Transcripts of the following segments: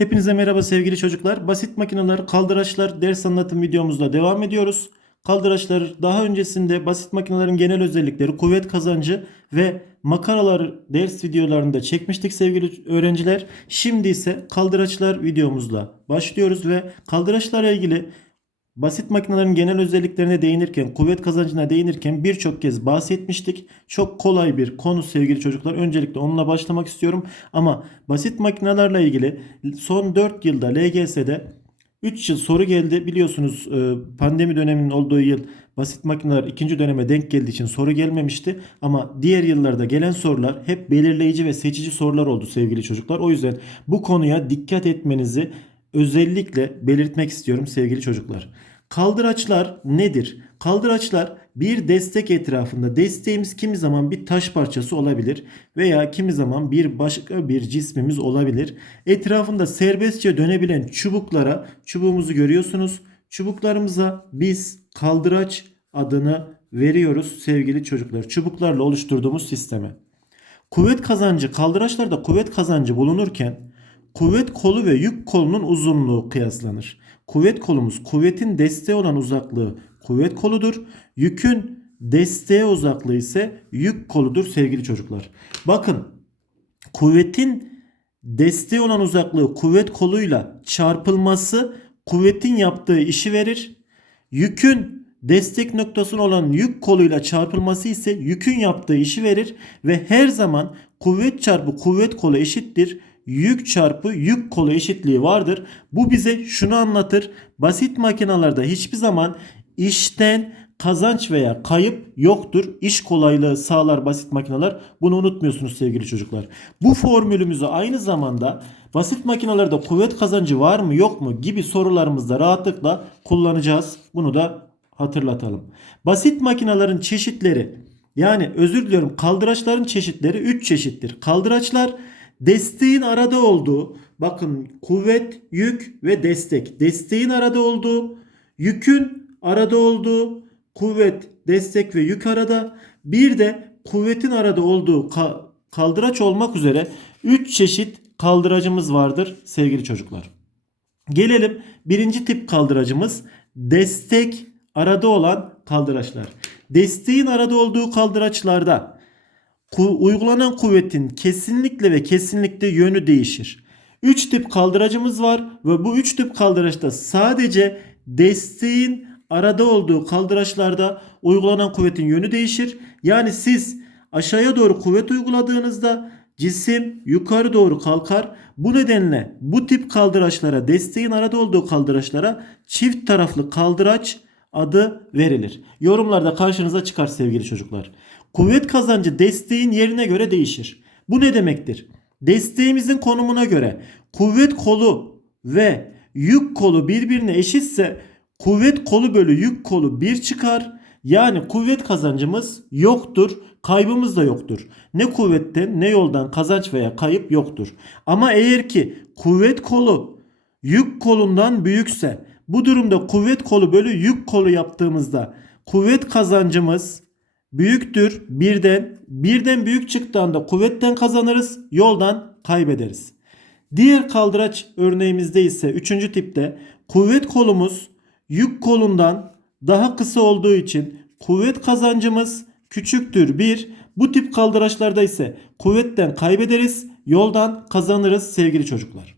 Hepinize merhaba sevgili çocuklar. Basit makineler, kaldıraçlar ders anlatım videomuzla devam ediyoruz. Kaldıraçlar daha öncesinde basit makinelerin genel özellikleri, kuvvet kazancı ve makaralar ders videolarında çekmiştik sevgili öğrenciler. Şimdi ise kaldıraçlar videomuzla başlıyoruz ve kaldıraçlarla ilgili Basit makinelerin genel özelliklerine değinirken, kuvvet kazancına değinirken birçok kez bahsetmiştik. Çok kolay bir konu sevgili çocuklar. Öncelikle onunla başlamak istiyorum. Ama basit makinelerle ilgili son 4 yılda LGS'de 3 yıl soru geldi. Biliyorsunuz e, pandemi döneminin olduğu yıl basit makineler ikinci döneme denk geldiği için soru gelmemişti. Ama diğer yıllarda gelen sorular hep belirleyici ve seçici sorular oldu sevgili çocuklar. O yüzden bu konuya dikkat etmenizi özellikle belirtmek istiyorum sevgili çocuklar. Kaldıraçlar nedir? Kaldıraçlar bir destek etrafında desteğimiz kimi zaman bir taş parçası olabilir veya kimi zaman bir başka bir cismimiz olabilir. Etrafında serbestçe dönebilen çubuklara çubuğumuzu görüyorsunuz. Çubuklarımıza biz kaldıraç adını veriyoruz sevgili çocuklar. Çubuklarla oluşturduğumuz sisteme. Kuvvet kazancı kaldıraçlarda kuvvet kazancı bulunurken kuvvet kolu ve yük kolunun uzunluğu kıyaslanır. Kuvvet kolumuz kuvvetin desteği olan uzaklığı kuvvet koludur. Yükün desteğe uzaklığı ise yük koludur sevgili çocuklar. Bakın kuvvetin desteği olan uzaklığı kuvvet koluyla çarpılması kuvvetin yaptığı işi verir. Yükün destek noktasına olan yük koluyla çarpılması ise yükün yaptığı işi verir ve her zaman kuvvet çarpı kuvvet kolu eşittir yük çarpı yük kolu eşitliği vardır. Bu bize şunu anlatır. Basit makinalarda hiçbir zaman işten kazanç veya kayıp yoktur. İş kolaylığı sağlar basit makineler. Bunu unutmuyorsunuz sevgili çocuklar. Bu formülümüzü aynı zamanda basit makinalarda kuvvet kazancı var mı yok mu gibi sorularımızda rahatlıkla kullanacağız. Bunu da hatırlatalım. Basit makinelerin çeşitleri yani özür diliyorum kaldıraçların çeşitleri 3 çeşittir. Kaldıraçlar Desteğin arada olduğu bakın kuvvet, yük ve destek. Desteğin arada olduğu, yükün arada olduğu, kuvvet, destek ve yük arada. Bir de kuvvetin arada olduğu ka- kaldıraç olmak üzere 3 çeşit kaldıracımız vardır sevgili çocuklar. Gelelim birinci tip kaldıracımız destek arada olan kaldıraçlar. Desteğin arada olduğu kaldıraçlarda uygulanan kuvvetin kesinlikle ve kesinlikle yönü değişir. 3 tip kaldıracımız var ve bu 3 tip kaldıraçta sadece desteğin arada olduğu kaldıraçlarda uygulanan kuvvetin yönü değişir. Yani siz aşağıya doğru kuvvet uyguladığınızda cisim yukarı doğru kalkar. Bu nedenle bu tip kaldıraçlara desteğin arada olduğu kaldıraçlara çift taraflı kaldıraç adı verilir. Yorumlarda karşınıza çıkar sevgili çocuklar. Kuvvet kazancı desteğin yerine göre değişir. Bu ne demektir? Desteğimizin konumuna göre kuvvet kolu ve yük kolu birbirine eşitse kuvvet kolu bölü yük kolu 1 çıkar. Yani kuvvet kazancımız yoktur, kaybımız da yoktur. Ne kuvvetten ne yoldan kazanç veya kayıp yoktur. Ama eğer ki kuvvet kolu yük kolundan büyükse bu durumda kuvvet kolu bölü yük kolu yaptığımızda kuvvet kazancımız büyüktür birden. Birden büyük çıktığında kuvvetten kazanırız, yoldan kaybederiz. Diğer kaldıraç örneğimizde ise üçüncü tipte kuvvet kolumuz yük kolundan daha kısa olduğu için kuvvet kazancımız küçüktür 1. Bu tip kaldıraçlarda ise kuvvetten kaybederiz, yoldan kazanırız sevgili çocuklar.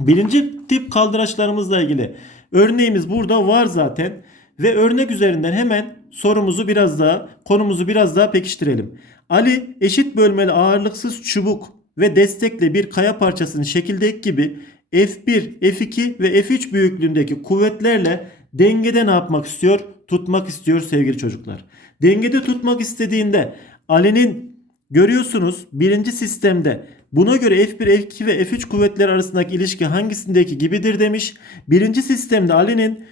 Birinci tip kaldıraçlarımızla ilgili örneğimiz burada var zaten. Ve örnek üzerinden hemen sorumuzu biraz daha, konumuzu biraz daha pekiştirelim. Ali eşit bölmeli ağırlıksız çubuk ve destekle bir kaya parçasını şekildeki gibi F1, F2 ve F3 büyüklüğündeki kuvvetlerle dengede ne yapmak istiyor? Tutmak istiyor sevgili çocuklar. Dengede tutmak istediğinde Ali'nin görüyorsunuz birinci sistemde buna göre F1, F2 ve F3 kuvvetler arasındaki ilişki hangisindeki gibidir demiş. Birinci sistemde Ali'nin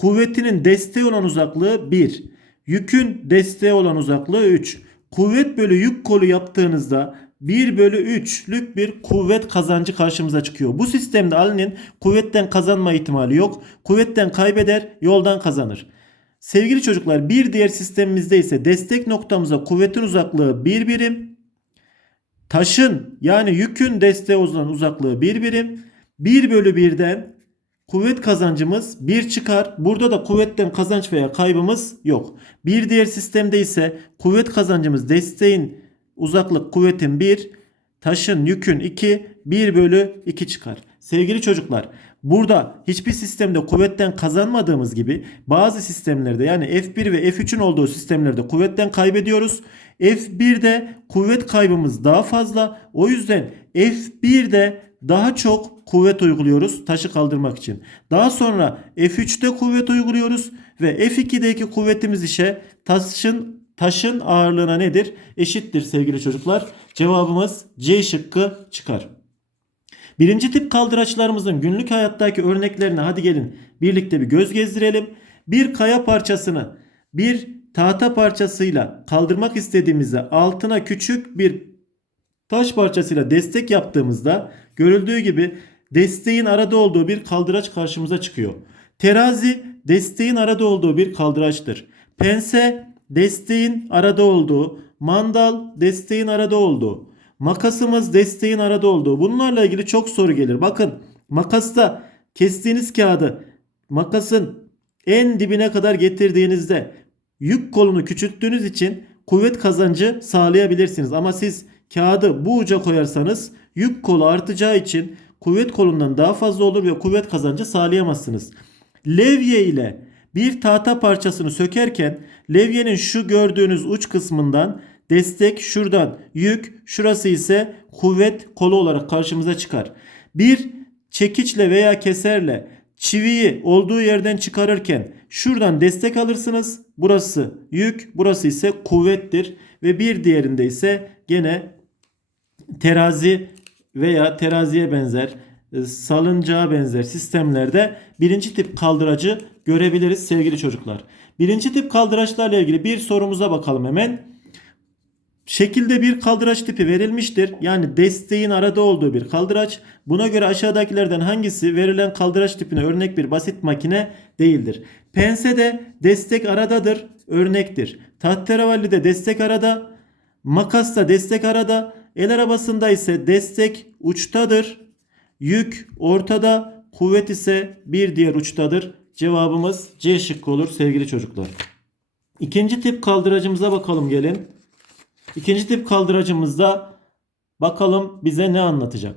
Kuvvetinin desteği olan uzaklığı 1. Yükün desteği olan uzaklığı 3. Kuvvet bölü yük kolu yaptığınızda 1 bölü 3'lük bir kuvvet kazancı karşımıza çıkıyor. Bu sistemde Ali'nin kuvvetten kazanma ihtimali yok. Kuvvetten kaybeder, yoldan kazanır. Sevgili çocuklar bir diğer sistemimizde ise destek noktamıza kuvvetin uzaklığı 1 birim. Taşın yani yükün desteğe uzanan uzaklığı 1 birim. 1 bölü 1'den kuvvet kazancımız 1 çıkar. Burada da kuvvetten kazanç veya kaybımız yok. Bir diğer sistemde ise kuvvet kazancımız desteğin uzaklık kuvvetin 1, taşın yükün 2, 1 bölü 2 çıkar. Sevgili çocuklar burada hiçbir sistemde kuvvetten kazanmadığımız gibi bazı sistemlerde yani F1 ve F3'ün olduğu sistemlerde kuvvetten kaybediyoruz. F1'de kuvvet kaybımız daha fazla. O yüzden F1'de daha çok kuvvet uyguluyoruz taşı kaldırmak için. Daha sonra F3'te kuvvet uyguluyoruz ve F2'deki kuvvetimiz ise taşın taşın ağırlığına nedir? Eşittir sevgili çocuklar. Cevabımız C şıkkı çıkar. Birinci tip kaldıraçlarımızın günlük hayattaki örneklerine hadi gelin birlikte bir göz gezdirelim. Bir kaya parçasını bir tahta parçasıyla kaldırmak istediğimizde altına küçük bir taş parçasıyla destek yaptığımızda görüldüğü gibi desteğin arada olduğu bir kaldıraç karşımıza çıkıyor. Terazi desteğin arada olduğu bir kaldıraçtır. Pense desteğin arada olduğu, mandal desteğin arada olduğu, makasımız desteğin arada olduğu. Bunlarla ilgili çok soru gelir. Bakın makasta kestiğiniz kağıdı makasın en dibine kadar getirdiğinizde yük kolunu küçülttüğünüz için kuvvet kazancı sağlayabilirsiniz. Ama siz kağıdı bu uca koyarsanız yük kolu artacağı için kuvvet kolundan daha fazla olur ve kuvvet kazancı sağlayamazsınız. Levye ile bir tahta parçasını sökerken levyenin şu gördüğünüz uç kısmından destek şuradan yük şurası ise kuvvet kolu olarak karşımıza çıkar. Bir çekiçle veya keserle çiviyi olduğu yerden çıkarırken şuradan destek alırsınız. Burası yük, burası ise kuvvettir ve bir diğerinde ise gene terazi veya teraziye benzer e, salıncağa benzer sistemlerde birinci tip kaldıracı görebiliriz sevgili çocuklar. Birinci tip kaldıraçlarla ilgili bir sorumuza bakalım hemen. Şekilde bir kaldıraç tipi verilmiştir. Yani desteğin arada olduğu bir kaldıraç. Buna göre aşağıdakilerden hangisi verilen kaldıraç tipine örnek bir basit makine değildir? Pensede destek aradadır, örnektir. Tahterevallide destek arada, makasta destek arada, el arabasında ise destek uçtadır. Yük ortada, kuvvet ise bir diğer uçtadır. Cevabımız C şıkkı olur sevgili çocuklar. İkinci tip kaldıracımıza bakalım gelin. İkinci tip kaldıracımızda bakalım bize ne anlatacak.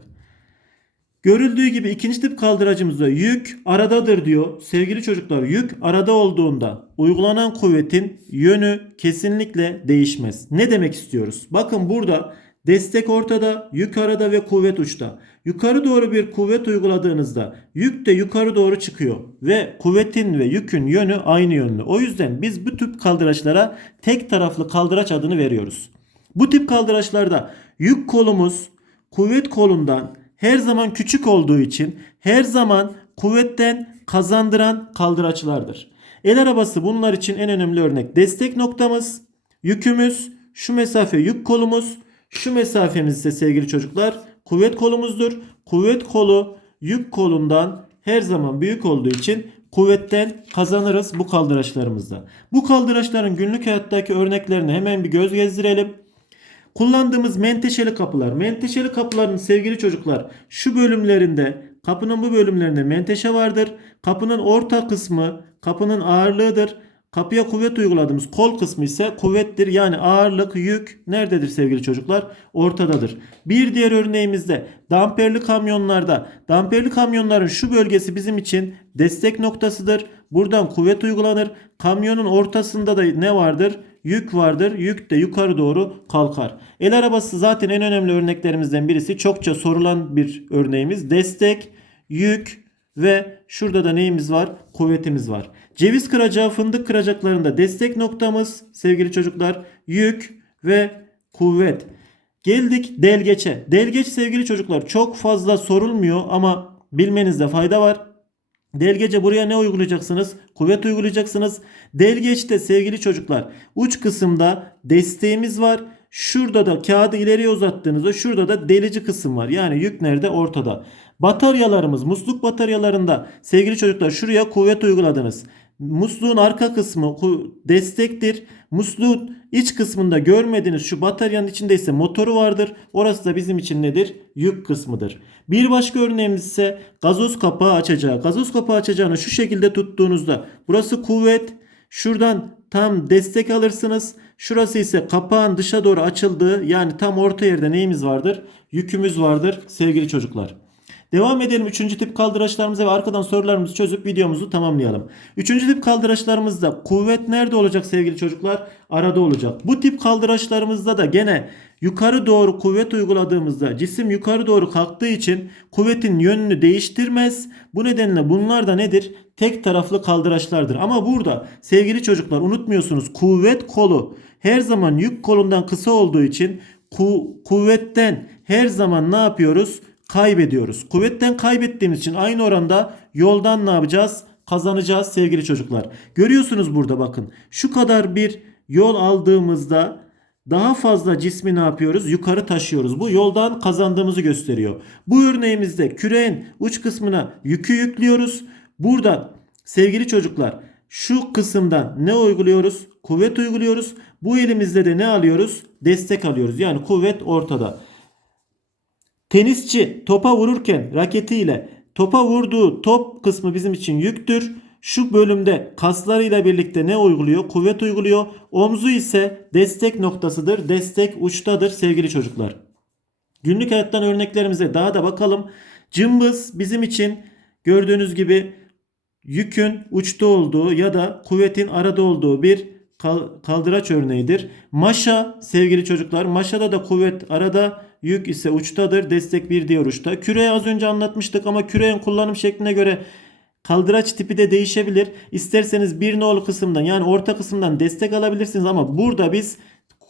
Görüldüğü gibi ikinci tip kaldıracımızda yük aradadır diyor. Sevgili çocuklar yük arada olduğunda uygulanan kuvvetin yönü kesinlikle değişmez. Ne demek istiyoruz? Bakın burada destek ortada, yük arada ve kuvvet uçta. Yukarı doğru bir kuvvet uyguladığınızda yük de yukarı doğru çıkıyor ve kuvvetin ve yükün yönü aynı yönlü. O yüzden biz bu tip kaldıraçlara tek taraflı kaldıraç adını veriyoruz. Bu tip kaldıraçlarda yük kolumuz kuvvet kolundan her zaman küçük olduğu için her zaman kuvvetten kazandıran kaldıraçlardır. El arabası bunlar için en önemli örnek. Destek noktamız, yükümüz, şu mesafe yük kolumuz, şu mesafemiz ise sevgili çocuklar kuvvet kolumuzdur. Kuvvet kolu yük kolundan her zaman büyük olduğu için kuvvetten kazanırız bu kaldıraçlarımızda. Bu kaldıraçların günlük hayattaki örneklerine hemen bir göz gezdirelim. Kullandığımız menteşeli kapılar. Menteşeli kapıların sevgili çocuklar şu bölümlerinde kapının bu bölümlerinde menteşe vardır. Kapının orta kısmı kapının ağırlığıdır. Kapıya kuvvet uyguladığımız kol kısmı ise kuvvettir. Yani ağırlık, yük nerededir sevgili çocuklar? Ortadadır. Bir diğer örneğimizde damperli kamyonlarda damperli kamyonların şu bölgesi bizim için destek noktasıdır. Buradan kuvvet uygulanır. Kamyonun ortasında da ne vardır? Yük vardır. Yük de yukarı doğru kalkar. El arabası zaten en önemli örneklerimizden birisi. Çokça sorulan bir örneğimiz. Destek, yük ve şurada da neyimiz var? Kuvvetimiz var. Ceviz kıracağı, fındık kıracaklarında destek noktamız sevgili çocuklar yük ve kuvvet. Geldik delgeçe. Delgeç sevgili çocuklar çok fazla sorulmuyor ama bilmenizde fayda var. Delgece buraya ne uygulayacaksınız? Kuvvet uygulayacaksınız. Delgeçte sevgili çocuklar uç kısımda desteğimiz var. Şurada da kağıdı ileriye uzattığınızda şurada da delici kısım var. Yani yük nerede? Ortada. Bataryalarımız musluk bataryalarında sevgili çocuklar şuraya kuvvet uyguladınız. Musluğun arka kısmı destektir. Musluğun iç kısmında görmediğiniz şu bataryanın içinde ise motoru vardır. Orası da bizim için nedir? Yük kısmıdır. Bir başka örneğimiz ise gazoz kapağı açacağı. Gazoz kapağı açacağını şu şekilde tuttuğunuzda burası kuvvet. Şuradan tam destek alırsınız. Şurası ise kapağın dışa doğru açıldığı yani tam orta yerde neyimiz vardır? Yükümüz vardır sevgili çocuklar. Devam edelim 3. tip kaldıraçlarımıza ve arkadan sorularımızı çözüp videomuzu tamamlayalım. 3. tip kaldıraçlarımızda kuvvet nerede olacak sevgili çocuklar? Arada olacak. Bu tip kaldıraçlarımızda da gene yukarı doğru kuvvet uyguladığımızda cisim yukarı doğru kalktığı için kuvvetin yönünü değiştirmez. Bu nedenle bunlar da nedir? Tek taraflı kaldıraçlardır. Ama burada sevgili çocuklar unutmuyorsunuz kuvvet kolu her zaman yük kolundan kısa olduğu için ku- kuvvetten her zaman ne yapıyoruz? Kaybediyoruz. Kuvvetten kaybettiğimiz için aynı oranda yoldan ne yapacağız? Kazanacağız sevgili çocuklar. Görüyorsunuz burada bakın. Şu kadar bir yol aldığımızda daha fazla cismi ne yapıyoruz? Yukarı taşıyoruz. Bu yoldan kazandığımızı gösteriyor. Bu örneğimizde küreğin uç kısmına yükü yüklüyoruz. Buradan sevgili çocuklar şu kısımdan ne uyguluyoruz? Kuvvet uyguluyoruz. Bu elimizde de ne alıyoruz? Destek alıyoruz. Yani kuvvet ortada. Tenisçi topa vururken raketiyle topa vurduğu top kısmı bizim için yüktür. Şu bölümde kaslarıyla birlikte ne uyguluyor? Kuvvet uyguluyor. Omzu ise destek noktasıdır. Destek uçtadır sevgili çocuklar. Günlük hayattan örneklerimize daha da bakalım. Cımbız bizim için gördüğünüz gibi yükün uçta olduğu ya da kuvvetin arada olduğu bir kaldıraç örneğidir. Maşa sevgili çocuklar maşada da kuvvet arada yük ise uçtadır destek bir diğer uçta. Küreği az önce anlatmıştık ama küreğin kullanım şekline göre kaldıraç tipi de değişebilir. İsterseniz bir nolu kısımdan yani orta kısımdan destek alabilirsiniz ama burada biz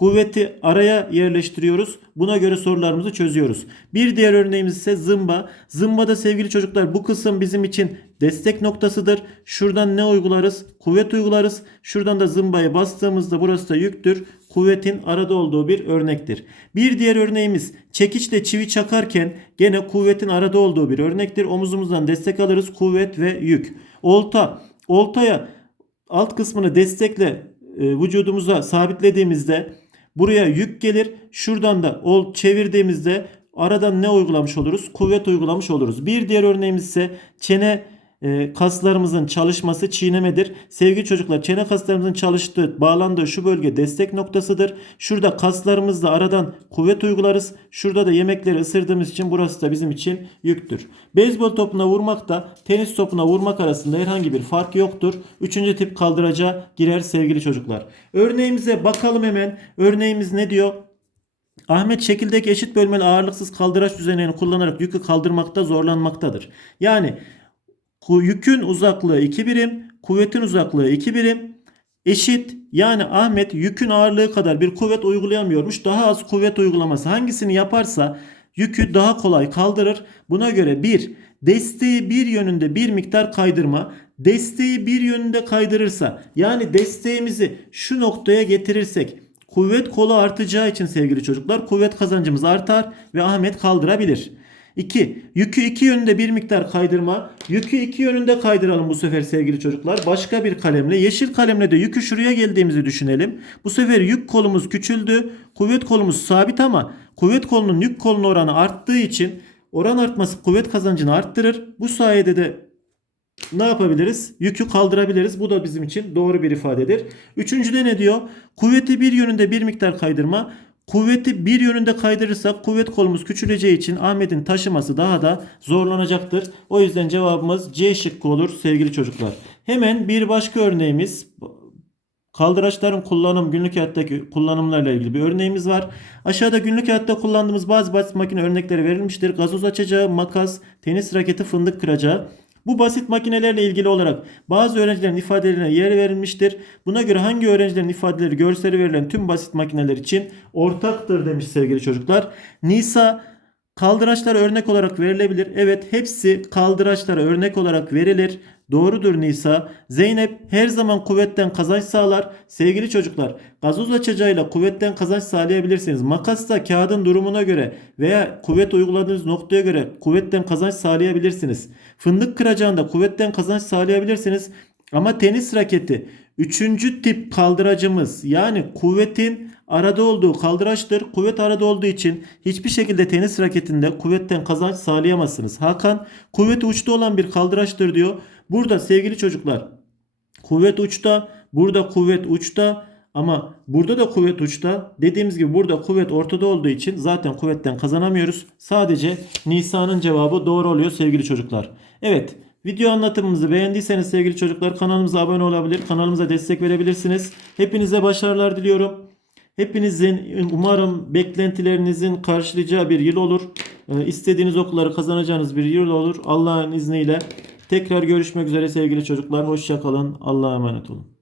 kuvveti araya yerleştiriyoruz. Buna göre sorularımızı çözüyoruz. Bir diğer örneğimiz ise zımba. Zımbada sevgili çocuklar bu kısım bizim için destek noktasıdır. Şuradan ne uygularız? Kuvvet uygularız. Şuradan da zımbayı bastığımızda burası da yüktür. Kuvvetin arada olduğu bir örnektir. Bir diğer örneğimiz çekiçle çivi çakarken gene kuvvetin arada olduğu bir örnektir. Omuzumuzdan destek alırız. Kuvvet ve yük. Olta. Oltaya alt kısmını destekle e, vücudumuza sabitlediğimizde buraya yük gelir. Şuradan da ol çevirdiğimizde aradan ne uygulamış oluruz? Kuvvet uygulamış oluruz. Bir diğer örneğimiz ise çene e, kaslarımızın çalışması çiğnemedir. Sevgili çocuklar çene kaslarımızın çalıştığı, bağlandığı şu bölge destek noktasıdır. Şurada kaslarımızla aradan kuvvet uygularız. Şurada da yemekleri ısırdığımız için burası da bizim için yüktür. Beyzbol topuna vurmak da tenis topuna vurmak arasında herhangi bir fark yoktur. Üçüncü tip kaldıraca girer sevgili çocuklar. Örneğimize bakalım hemen. Örneğimiz ne diyor? Ahmet şekildeki eşit bölmeli ağırlıksız kaldıraç düzenlerini kullanarak yükü kaldırmakta zorlanmaktadır. Yani yükün uzaklığı 2 birim, kuvvetin uzaklığı 2 birim eşit. Yani Ahmet yükün ağırlığı kadar bir kuvvet uygulayamıyormuş. Daha az kuvvet uygulaması hangisini yaparsa yükü daha kolay kaldırır. Buna göre 1. Desteği bir yönünde bir miktar kaydırma. Desteği bir yönünde kaydırırsa yani desteğimizi şu noktaya getirirsek kuvvet kolu artacağı için sevgili çocuklar kuvvet kazancımız artar ve Ahmet kaldırabilir. 2. Yükü iki yönünde bir miktar kaydırma. Yükü iki yönünde kaydıralım bu sefer sevgili çocuklar. Başka bir kalemle. Yeşil kalemle de yükü şuraya geldiğimizi düşünelim. Bu sefer yük kolumuz küçüldü. Kuvvet kolumuz sabit ama kuvvet kolunun yük koluna oranı arttığı için oran artması kuvvet kazancını arttırır. Bu sayede de ne yapabiliriz? Yükü kaldırabiliriz. Bu da bizim için doğru bir ifadedir. Üçüncüde ne diyor? Kuvveti bir yönünde bir miktar kaydırma. Kuvveti bir yönünde kaydırırsak kuvvet kolumuz küçüleceği için Ahmet'in taşıması daha da zorlanacaktır. O yüzden cevabımız C şıkkı olur sevgili çocuklar. Hemen bir başka örneğimiz kaldıraçların kullanım günlük hayattaki kullanımlarla ilgili bir örneğimiz var. Aşağıda günlük hayatta kullandığımız bazı basit makine örnekleri verilmiştir. Gazoz açacağı, makas, tenis raketi, fındık kıracağı. Bu basit makinelerle ilgili olarak bazı öğrencilerin ifadelerine yer verilmiştir. Buna göre hangi öğrencilerin ifadeleri görseli verilen tüm basit makineler için ortaktır demiş sevgili çocuklar. Nisa kaldıraçlar örnek olarak verilebilir. Evet hepsi kaldıraçlara örnek olarak verilir. Doğrudur Nisa. Zeynep her zaman kuvvetten kazanç sağlar. Sevgili çocuklar gazoz açacağıyla kuvvetten kazanç sağlayabilirsiniz. Makasla kağıdın durumuna göre veya kuvvet uyguladığınız noktaya göre kuvvetten kazanç sağlayabilirsiniz. Fındık kıracağında kuvvetten kazanç sağlayabilirsiniz. Ama tenis raketi üçüncü tip kaldıracımız yani kuvvetin arada olduğu kaldıraçtır. Kuvvet arada olduğu için hiçbir şekilde tenis raketinde kuvvetten kazanç sağlayamazsınız. Hakan kuvveti uçta olan bir kaldıraçtır diyor. Burada sevgili çocuklar kuvvet uçta, burada kuvvet uçta ama burada da kuvvet uçta. Dediğimiz gibi burada kuvvet ortada olduğu için zaten kuvvetten kazanamıyoruz. Sadece Nisa'nın cevabı doğru oluyor sevgili çocuklar. Evet video anlatımımızı beğendiyseniz sevgili çocuklar kanalımıza abone olabilir. Kanalımıza destek verebilirsiniz. Hepinize başarılar diliyorum. Hepinizin umarım beklentilerinizin karşılayacağı bir yıl olur. Ee, İstediğiniz okulları kazanacağınız bir yıl olur. Allah'ın izniyle. Tekrar görüşmek üzere sevgili çocuklar. Hoşçakalın. Allah'a emanet olun.